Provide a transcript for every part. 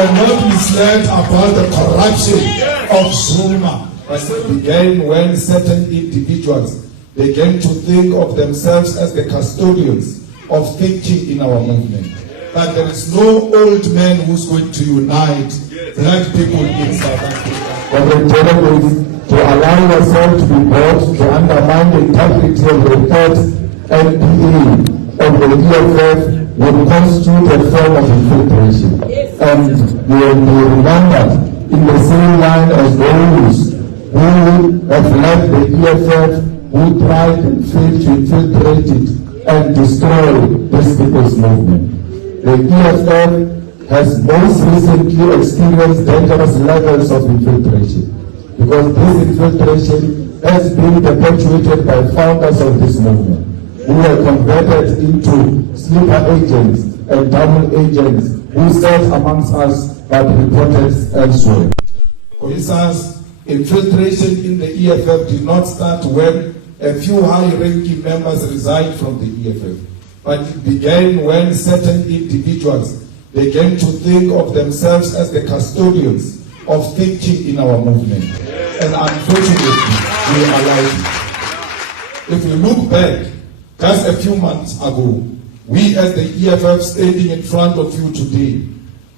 were not misled about the corruption of Zuma. But it began when certain individuals began to think of themselves as the custodians of thinking in our movement. But there is no old man who's going to unite black people in South Africa. What they did is to allow yourself to be brought to undermine the integrity of the third NPA of the EFF would constitute a form of infiltration. And you will be remembered in the same line as those who have led the EFF, who tried and failed to infiltrate it and destroy this people's movement. The EFF has most recently experienced dangerous levels of infiltration, because this infiltration has been perpetuated by founders of this movement, who were converted into sleeper agents and double agents who sat amongst us but reported elsewhere. For instance, infiltration in the EFF did not start when a few high-ranking members resigned from the EFF, but it began when certain individuals began to think of themselves as the custodians of thinking in our movement. And unfortunately, we allowed it. If we look back, just a few months ago, we as the EFF standing in front of you today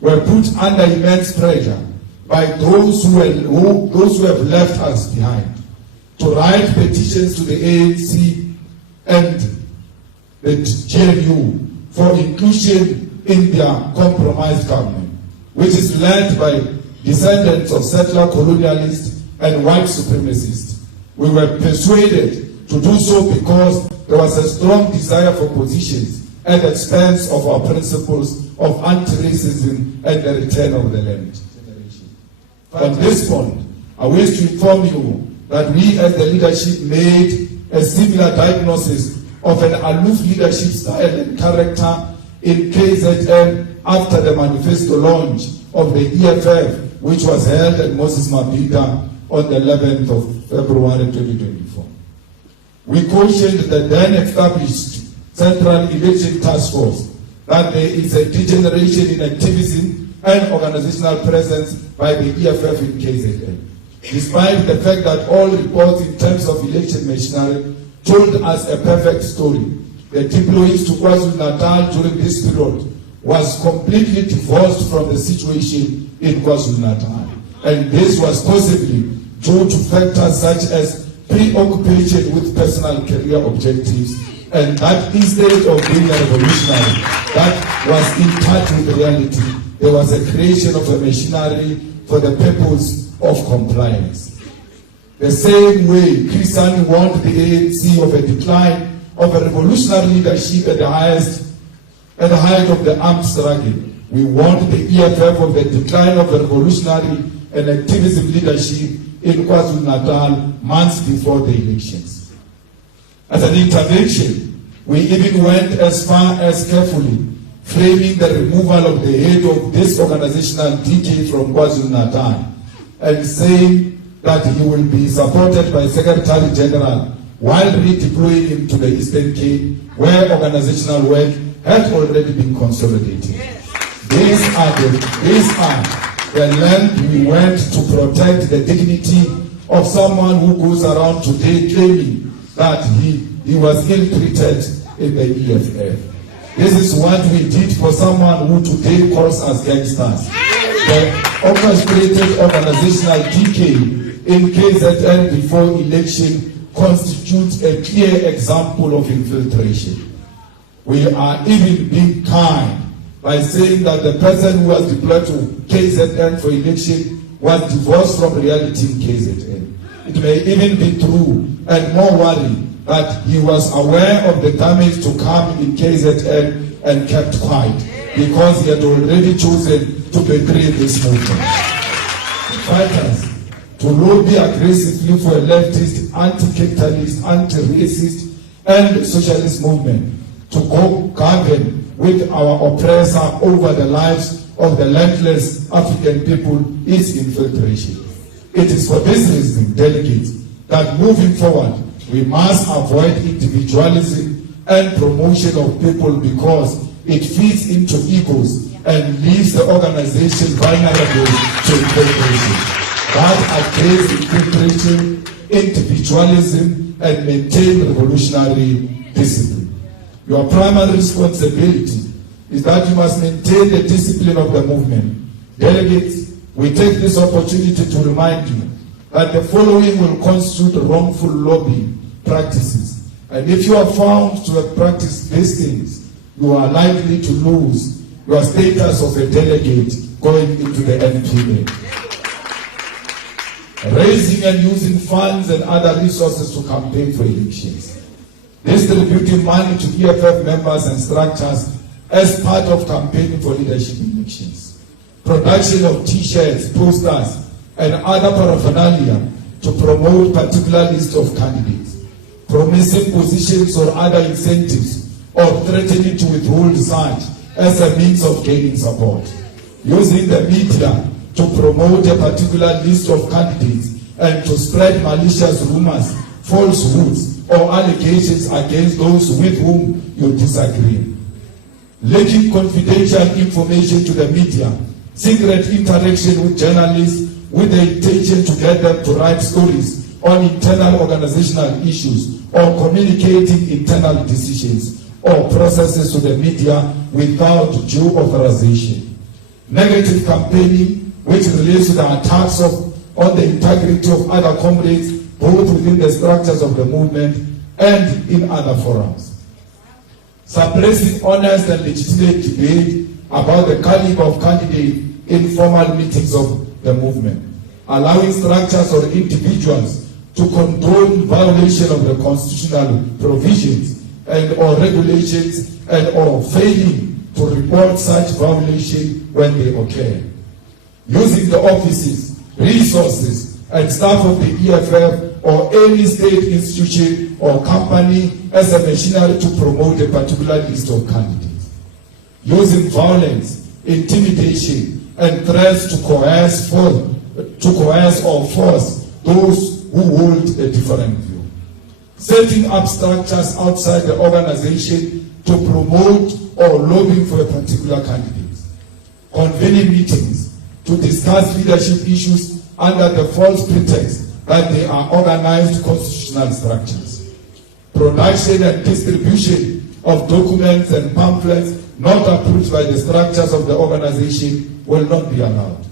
were put under immense pressure by those who have left us behind to write petitions to the ANC and the GNU for inclusion in their compromised government, which is led by descendants of settler colonialists and white supremacists. We were persuaded to do so because there was a strong desire for positions at the expense of our principles of anti-racism and the return of the land. At this point, I wish to inform you that we as the leadership made a similar diagnosis of an aloof leadership style and character in KZN after the manifesto launch of the EFF, which was held at Moses Mabhida on the 11th of February 2024. We cautioned the then established Central Election Task Force that there is a degeneration in activism and organizational presence by the EFF in KZN. Despite the fact that all reports in terms of election machinery told us a perfect story, the deploys to KwaZulu-Natal during this period was completely divorced from the situation in KwaZulu-Natal. And this was possibly due to factors such as preoccupation with personal career objectives, and that instead of being a revolutionary that was in touch with reality, there was a creation of a machinery for the purpose of compliance. The same way Christian warned the ANC of a decline of a revolutionary leadership at the height of the armed struggle, we warned the EFF of the decline of the revolutionary and activism leadership in KwaZulu-Natal months before the elections. As an intervention, we even went as far as carefully framing the removal of the head of this organizational DK from KwaZulu-Natal and saying that he will be supported by Secretary General while redeploying him to the Eastern Cape, where organizational work had already been consolidated. These are the length we went to protect the dignity of someone who goes around today claiming that he was ill-treated in the EFF. This is what we did for someone who today calls us gangsters. The orchestrated organizational decay in KZN before election constitutes a clear example of infiltration. We are even being kind by saying that the person who was deployed to KZN for election was divorced from reality in KZN. It may even be true and more worrying that he was aware of the damage to come in KZN and kept quiet because he had already chosen to betray this movement. Fighters to lobby aggressively for a leftist, anti-capitalist, anti-racist and socialist movement to go govern with our oppressor over the lives of the landless African people is infiltration. It is for this reason, delegates, that moving forward, we must avoid individualism and promotion of people because it feeds into egos and leaves the organization vulnerable to infiltration. That against infiltration, individualism, and maintain revolutionary discipline. Your primary responsibility is that you must maintain the discipline of the movement. Delegates, we take this opportunity to remind you that the following will constitute wrongful lobbying practices. And if you are found to have practiced these things, you are likely to lose your status of a delegate going into the NPA. Raising and using funds and other resources to campaign for elections. Distributing money to EFF members and structures as part of campaigning for leadership elections. Production of t-shirts, posters, and other paraphernalia to promote particular list of candidates. Promising positions or other incentives or threatening to withhold such as a means of gaining support. Using the media to promote a particular list of candidates and to spread malicious rumors, falsehoods, or allegations against those with whom you disagree. Leaking confidential information to the media, secret interaction with journalists with the intention to get them to write stories on internal organizational issues or communicating internal decisions or processes to the media without due authorization. Negative campaigning, which relates to the attacks on the integrity of other comrades, both within the structures of the movement and in other forums. Suppressing honest and legitimate debate about the caliber of candidates in formal meetings of the movement. Allowing structures or individuals to condone violation of the constitutional provisions and or regulations and or failing to report such violation when they occur. Using the offices, resources, and staff of the EFF or any state institution or company as a machinery to promote a particular list of candidates. Using violence, intimidation, and threats to coerce or force those who hold a different view. Setting up structures outside the organization to promote or lobby for a particular candidate. Convening meetings to discuss leadership issues under the false pretext that they are organized constitutional structures. Production and distribution of documents and pamphlets not approved by the structures of the organization will not be allowed.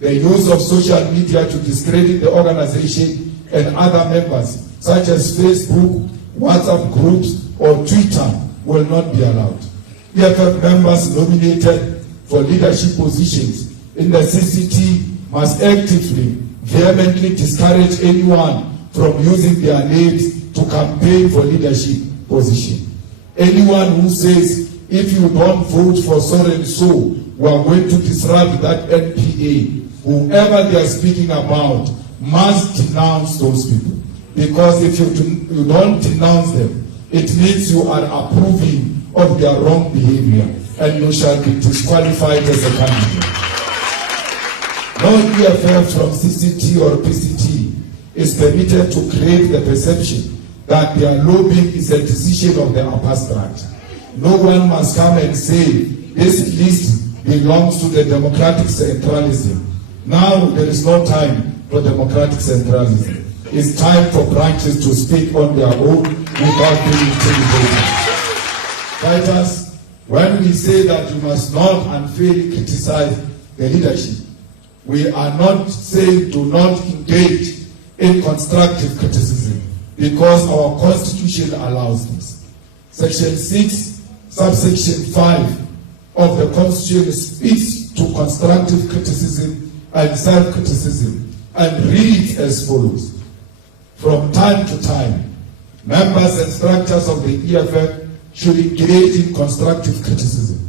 The use of social media to discredit the organization and other members, such as Facebook, WhatsApp groups, or Twitter, will not be allowed. EFF members nominated for leadership positions in the CCT must actively, vehemently discourage anyone from using their names to campaign for leadership position. Anyone who says, if you don't vote for so and so, we are going to disrupt that NPA, whoever they are speaking about must denounce those people. Because if you don't denounce them, it means you are approving of their wrong behavior and you shall be disqualified as a candidate. No EFF from CCT or PCT is permitted to create the perception that their lobbying is a decision of the upper structure. No one must come and say this list belongs to the democratic centralism. Now there is no time for democratic centralism. It's time for branches to speak on their own without being intimidated. Fighters, when we say that you must not unfairly criticize the leadership, we are not saying do not engage in constructive criticism because our constitution allows this. Section 6, subsection 5 of the constitution speaks to constructive criticism and self-criticism and reads as follows. From time to time, members and structures of the EFF should engage in constructive criticism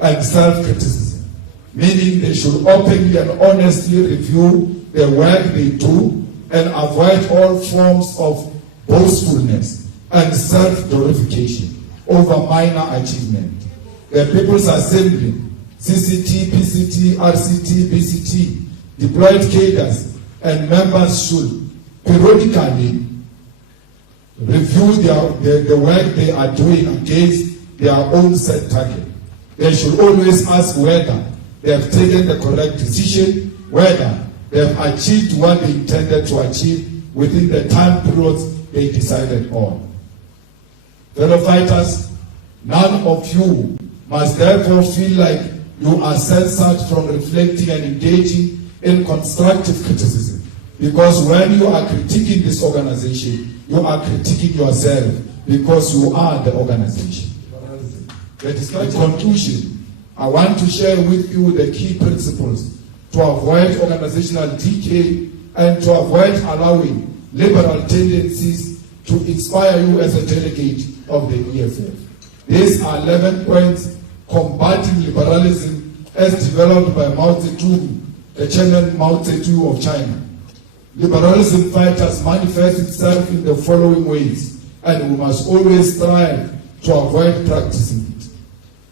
and self-criticism, meaning they should openly and honestly review the work they do and avoid all forms of boastfulness and self-glorification over minor achievement. The People's Assembly, CCT, PCT, RCT, BCT, deployed cadres and members should periodically review the work they are doing against their own set target. they should always ask whether they have taken the correct decision, whether they have achieved what they intended to achieve within the time periods they decided on. Fellow fighters, none of you must therefore feel like you are censored from reflecting and engaging in constructive criticism. Because when you are critiquing this organization, you are critiquing yourself because you are the organization. In conclusion, I want to share with you the key principles to avoid organizational decay and to avoid allowing liberal tendencies to inspire you as a delegate of the EFF. These are 11 points combating liberalism as developed by Mao Zedong, the chairman Mao Zedong of China. Liberalism fighters manifest itself in the following ways, and we must always strive to avoid practicing it.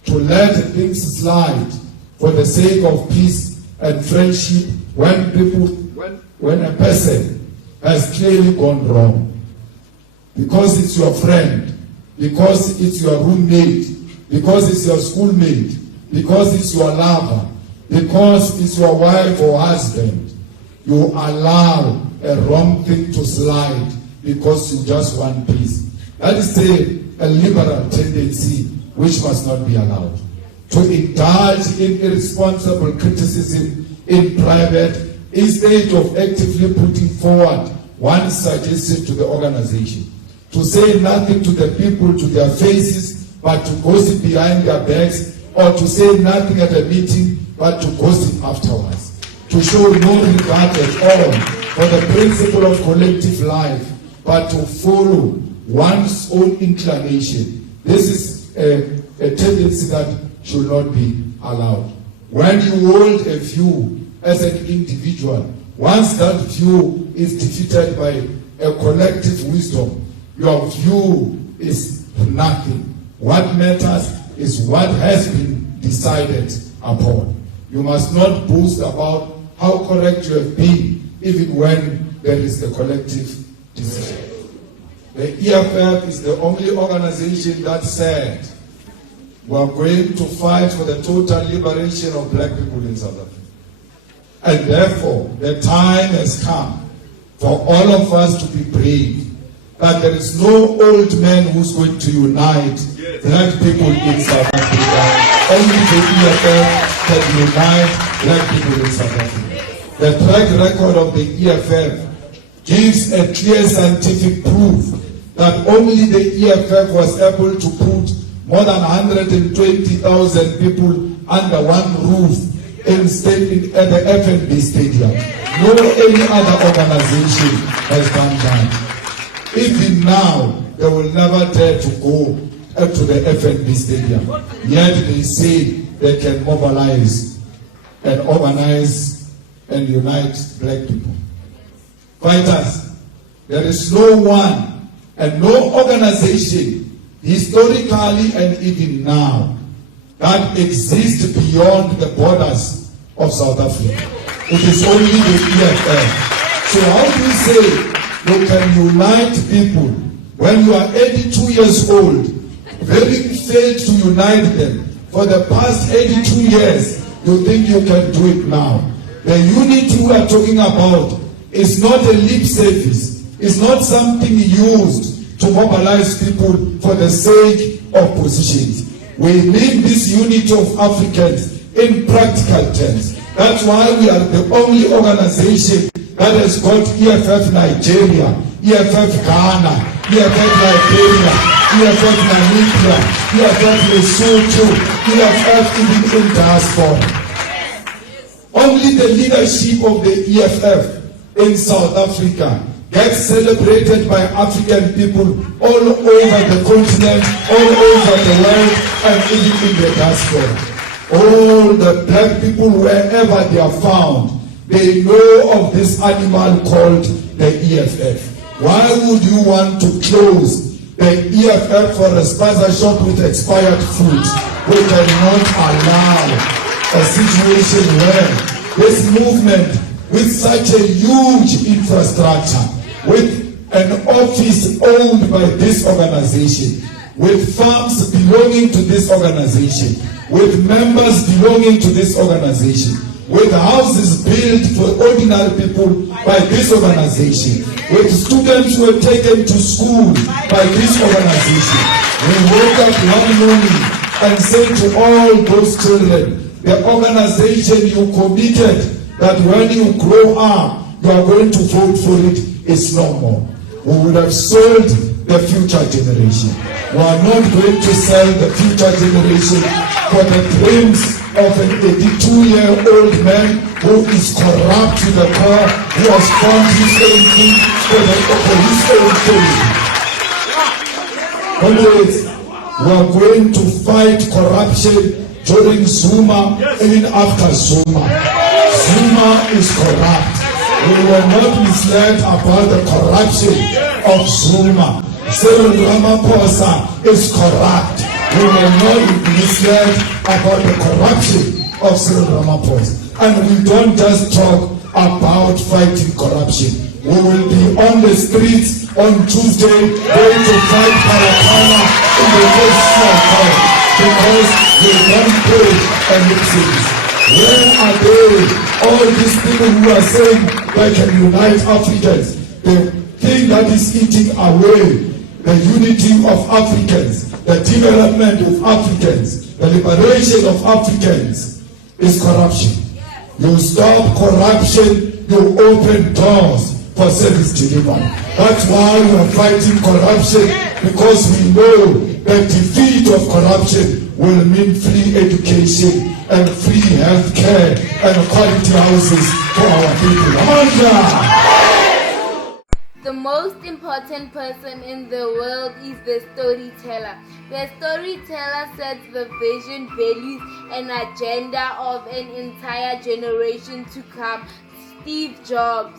To let things slide for the sake of peace and friendship when a person has clearly gone wrong. Because it's your friend, because it's your roommate, because it's your schoolmate, because it's your lover, because it's your wife or husband, you allow a wrong thing to slide because you just want peace. That is a liberal tendency which must not be allowed. To indulge in irresponsible criticism in private instead of actively putting forward one's suggestion to the organization. To say nothing to the people to their faces, but to gossip behind their backs, or to say nothing at a meeting, but to gossip afterwards. To show no regard at all for the principle of collective life, but to follow one's own inclination. This is a tendency that should not be allowed. When you hold a view as an individual, once that view is defeated by a collective wisdom, your view is nothing. What matters is what has been decided upon. You must not boast about how correct you have been, even when there is a collective decision. The EFF is the only organization that said we are going to fight for the total liberation of black people in South Africa. And therefore, the time has come for all of us to be brave, that there is no old man who's going to unite black people in South Africa. Only the EFF can unite black people in South Africa. The track record of the EFF gives a clear scientific proof that only the EFF was able to put more than 120,000 people under one roof at the FNB Stadium. No any other organization has done that. Even now, they will never dare to go to the FNB Stadium. Yet they say they can mobilize and organize and unite black people. Fighters, there is no one and no organization historically and even now that exists beyond the borders of South Africa. It is only the EFF. So how do you say you can unite people when you are 82 years old, having failed to unite them for the past 82 years? You think you can do it now? The unity we are talking about is not a lip service. It's not something used to mobilize people for the sake of positions. We need this unity of Africans in practical terms. That's why we are the only organization that has got EFF Nigeria, EFF Ghana, EFF Liberia, EFF Namibia, EFF Lesotho, EFF in diaspora. Only the leadership of the EFF in South Africa gets celebrated by African people all over the continent, all over the world, and even in the diaspora. All the black people, wherever they are found, they know of this animal called the EFF. Why would you want to close the EFF for a spicer shop with expired food? We cannot allow a situation where this movement, with such a huge infrastructure, with an office owned by this organization, with farms belonging to this organization, with members belonging to this organization, with houses built for ordinary people by this organization, with students who were taken to school by this organization. We woke up one morning and said to all those children, the organization you committed that when you grow up, you are going to vote for it is no more. We would have sold the future generation. We are not going to sell the future generation for the dreams of an 82-year-old man who is corrupt to the core, who has found his own food for his own family. Comrades, we are going to fight corruption during Zuma, even after Zuma. Zuma is corrupt. We were not misled about the corruption of Zuma. Cyril Ramaphosa is corrupt. We were not misled about the corruption of Cyril Ramaphosa. And we don't just talk about fighting corruption. We will be on the streets on Tuesday going to fight Parapana in the national court because we don't pay and lip. Where are they? All these people who are saying they can unite Africans. The thing that is eating away the unity of Africans, the development of Africans, the liberation of Africans is corruption. You stop corruption, you open doors for service delivery. That's why we are fighting corruption, because we know the defeat of corruption will mean free education and free health care and quality houses for our people. Amanda! The most important person in the world is the storyteller. The storyteller sets the vision, values, and agenda of an entire generation to come. Steve Jobs.